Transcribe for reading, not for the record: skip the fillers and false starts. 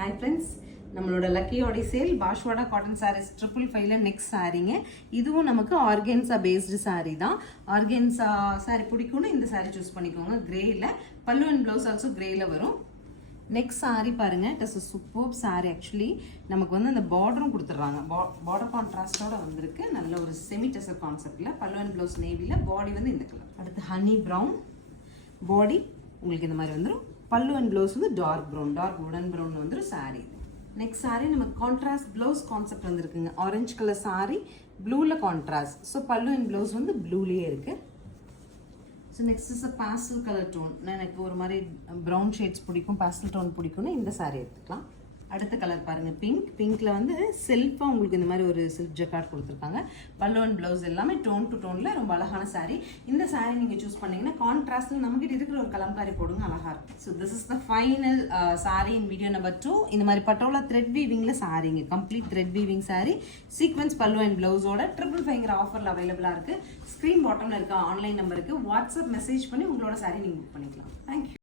Hi friends, நம்மளோட லக்கியோட sale பாஷ்வாடா cotton saris 555 next சாரீங்க. இதுவும் நமக்கு ஆர்கென்சா பேஸ்டு சாரீ தான். ஆர்கென்சா சாரீ பிடிக்கும்னு இந்த சாரீ சூஸ் பண்ணிக்கோங்க. கிரேயில் பல்லு அண்ட் ப்ளவுஸ் ஆல்சோ கிரேயில் வரும். நெக்ஸ்ட் சாரீ பாருங்க, it is super sari. Actually நமக்கு வந்து அந்த பார்டரும் கொடுத்துட்றாங்க. பார்டர் கான்ட்ராஸ்டோட வந்திருக்கு. நல்ல ஒரு செமி டெசர் கான்செப்டில் பல்லு அண்ட் ப்ளவுஸ் நேவியில், பாடி வந்து இந்த கலர். அடுத்து ஹனி ப்ரௌன் பாடி உங்களுக்கு இந்த மாதிரி வந்துடும். பல்லு அண்ட் ப்ளவுஸ் வந்து டார்க் ப்ரௌன், டார்க் வுடன் ப்ரௌன் வந்துடும் சாரீ. நெக்ஸ்ட் சாரீ நமக்கு கான்ட்ராஸ்ட் ப்ளவுஸ் கான்செப்ட் வந்துருக்குங்க. ஆரஞ்சு கலர் சாரீ, ப்ளூவில் கான்ட்ராஸ்ட். ஸோ பல்லு அண்ட் ப்ளவுஸ் வந்து ப்ளூலேயே இருக்குது. So next is a pastel colour tone. எனக்கு ஒரு மாதிரி ப்ரௌன் ஷேட்ஸ் பிடிக்கும், பாஸ்டல் டோன் பிடிக்கும்னு இந்த சாரீ எடுத்துக்கலாம். அடுத்த கலர் பாருங்கள், பிங்க். பிங்க்கில் வந்து செல்ஃபாக உங்களுக்கு இந்த மாதிரி ஒரு செல்ஃப் ஜக்கார்ட் கொடுத்துருக்காங்க. பல்லு அண்ட் ப்ளவுஸ் எல்லாமே டோன் டு டோனில் ரொம்ப அழகான சாரீ. இந்த சாரீ நீங்கள் சூஸ் பண்ணிங்கன்னா கான்ட்ராஸ்ட்டில் நம்மகிட்ட இருக்கிற ஒரு கலம்காரி போடுங்க, அழகாக இருக்கும். So this is the final sari in video number 2. இந்த மாதிரி பட்டோலா த்ரெட் வீவிங்கில் சாரீங்க, complete thread weaving sari. Sequence பல்லு அண்ட் ப்ளவுஸோட 555 ஆஃபரில் அவைலபிளாக இருக்குது. ஸ்க்ரீன் பாட்டமில் இருக்க ஆன்லைன் நம்பருக்கு வாட்ஸ்அப் மெசேஜ் பண்ணி உங்களோட சாரீ நீங்கள் புக் பண்ணிக்கலாம். தேங்க்யூ.